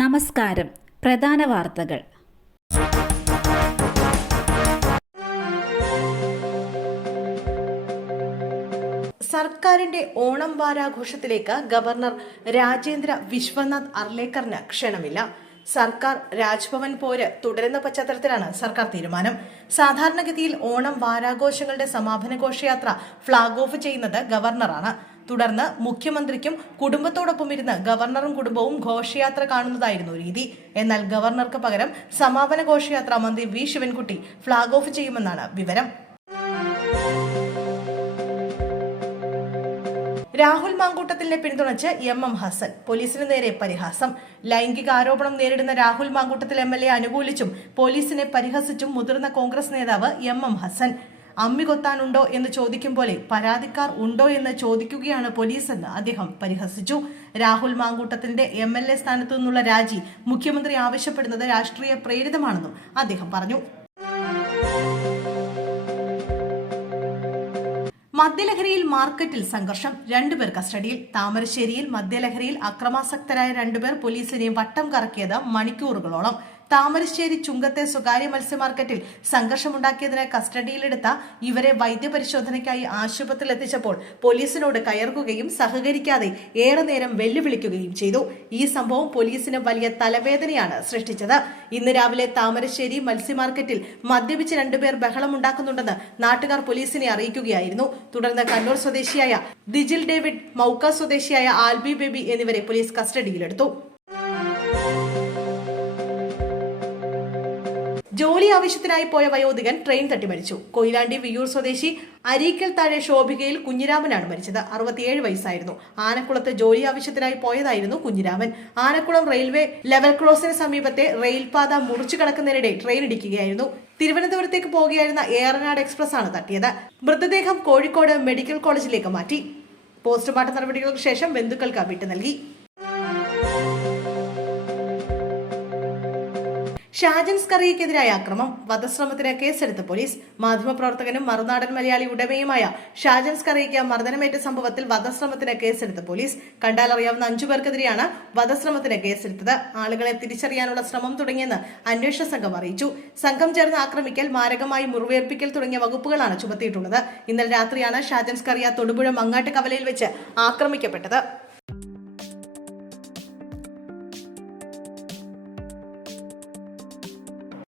നമസ്കാരം. പ്രധാന വാർത്തകൾ. സർക്കാരിന്റെ ഓണം വാരാഘോഷത്തിലേക്ക് ഗവർണർ രാജേന്ദ്ര വിശ്വനാഥ് അർലേക്കറിന് ക്ഷണമില്ല. സർക്കാർ രാജ്ഭവൻ പോര് തുടരുന്ന പശ്ചാത്തലത്തിലാണ് സർക്കാർ തീരുമാനം. സാധാരണഗതിയിൽ ഓണം വാരാഘോഷങ്ങളുടെ സമാപന ഘോഷയാത്ര ഫ്ളാഗ് ഓഫ് ചെയ്യുന്നത് ഗവർണറാണ്. തുടർന്ന് മുഖ്യമന്ത്രിക്കും കുടുംബത്തോടൊപ്പം ഇരുന്ന് ഗവർണറും കുടുംബവും ഘോഷയാത്ര കാണുന്നതായിരുന്നു രീതി. എന്നാൽ ഗവർണർക്ക് പകരം സമാപന ഘോഷയാത്ര മന്ത്രി വി. ശിവൻകുട്ടി ഫ്ളാഗ് ഓഫ് ചെയ്യുമെന്നാണ് വിവരം. രാഹുൽ മാങ്കൂട്ടത്തിന്റെ പിന്തുണച്ച് എം. എം. ഹസൻ പോലീസിന് നേരെ പരിഹാസം. ലൈംഗിക ആരോപണം നേരിടുന്ന Rahul Mamkootathil M. L. A അനുകൂലിച്ചും പോലീസിനെ പരിഹസിച്ചും മുതിർന്ന കോൺഗ്രസ് നേതാവ് എം. എം. ഹസൻ. അമ്മി കൊത്താനുണ്ടോ എന്ന് ചോദിക്കും പോലെ പരാതിക്കാർ ഉണ്ടോ എന്ന് ചോദിക്കുകയാണ് പോലീസ് എന്ന് അദ്ദേഹം പരിഹസിച്ചു. രാഹുൽ മാങ്കൂട്ടത്തിന്റെ എം എൽ എ സ്ഥാനത്തു നിന്നുള്ള രാജി മുഖ്യമന്ത്രി ആവശ്യപ്പെടുന്നത് രാഷ്ട്രീയ പ്രേരിതമാണെന്നും അദ്ദേഹം പറഞ്ഞു. മദ്യലഹരിയിൽ മാർക്കറ്റിൽ സംഘർഷം രണ്ടുപേർ കസ്റ്റഡിയിൽ. താമരശ്ശേരിയിൽ മദ്യലഹരിയിൽ അക്രമാസക്തരായ രണ്ടുപേർ പോലീസിനെ വട്ടം കറക്കിയത് മണിക്കൂറുകളോളം. താമരശ്ശേരി ചുങ്കത്തെ സ്വകാര്യ മത്സ്യ മാർക്കറ്റിൽ സംഘർഷമുണ്ടാക്കിയതിന് കസ്റ്റഡിയിലെടുത്ത ഇവരെ വൈദ്യപരിശോധനയ്ക്കായി ആശുപത്രിയിൽ എത്തിച്ചപ്പോൾ പോലീസിനോട് കയർക്കുകയും സഹകരിക്കാതെ ഏറെ നേരം വെല്ലുവിളിക്കുകയും ചെയ്തു. ഈ സംഭവം പോലീസിന് വലിയ തലവേദനയാണ് സൃഷ്ടിച്ചത്. ഇന്ന് രാവിലെ താമരശ്ശേരി മത്സ്യ മാർക്കറ്റിൽ മദ്യപിച്ച് രണ്ടുപേർ ബഹളമുണ്ടാക്കുന്നുണ്ടെന്ന് നാട്ടുകാർ പോലീസിനെ അറിയിക്കുകയായിരുന്നു. തുടർന്ന് കണ്ണൂർ സ്വദേശിയായ ദിജിൽ ഡേവിഡ് മൗക്ക സ്വദേശിയായ ആൽബി ബേബി എന്നിവരെ പോലീസ് കസ്റ്റഡിയിലെടുത്തു. ജോലി ആവശ്യത്തിനായി പോയ വയോധികൻ ട്രെയിൻ തട്ടി മരിച്ചു. കൊയിലാണ്ടി വിയൂർ സ്വദേശി അരീക്കൽ താഴെ ശോഭികയിൽ കുഞ്ഞിരാമനാണ് മരിച്ചത്. അറുപത്തിയേഴ് വയസ്സായിരുന്നു. ആനക്കുളത്ത് ജോലി ആവശ്യത്തിനായി പോയതായിരുന്നു കുഞ്ഞിരാമൻ. ആനക്കുളം റെയിൽവേ ലെവൽ ക്രോസിന് സമീപത്തെ റെയിൽപാത മുറിച്ചു കടക്കുന്നതിനിടെ ട്രെയിൻ ഇടിക്കുകയായിരുന്നു. തിരുവനന്തപുരത്തേക്ക് പോകുകയായിരുന്ന ഏറനാട് എക്സ്പ്രസ് ആണ് തട്ടിയത്. മൃതദേഹം കോഴിക്കോട് മെഡിക്കൽ കോളേജിലേക്ക് മാറ്റി. പോസ്റ്റ്മോർട്ടം നടപടികൾക്ക് ശേഷം ബന്ധുക്കൾക്ക് വിട്ടു നൽകി. ഷാജൻ സ്കറിയക്കെതിരായ അക്രമം വധശ്രമത്തിന് കേസെടുത്ത പോലീസ് മാധ്യമപ്രവർത്തകനും മറുനാടൻ മലയാളി ഉടമയുമായ ഷാജൻ സ്കറിയയ്ക്ക് മർദ്ദനമേറ്റ സംഭവത്തിൽ വധശ്രമത്തിന് കേസെടുത്ത പോലീസ്. കണ്ടാലറിയാവുന്ന അഞ്ചു പേർക്കെതിരെയാണ് വധശ്രമത്തിന് കേസെടുത്തത്. ആളുകളെ തിരിച്ചറിയാനുള്ള ശ്രമം തുടങ്ങിയെന്ന് അന്വേഷണ സംഘം അറിയിച്ചു. സംഘം ചേർന്ന് ആക്രമിക്കൽ മാരകമായി മുറിവേൽപ്പിക്കൽ തുടങ്ങിയ വകുപ്പുകളാണ് ചുമത്തിയിട്ടുള്ളത്. ഇന്നലെ രാത്രിയാണ് ഷാജൻസ് കറിയ തൊടുപുഴ മങ്ങാട്ട് കവലയിൽ വെച്ച് ആക്രമിക്കപ്പെട്ടത്.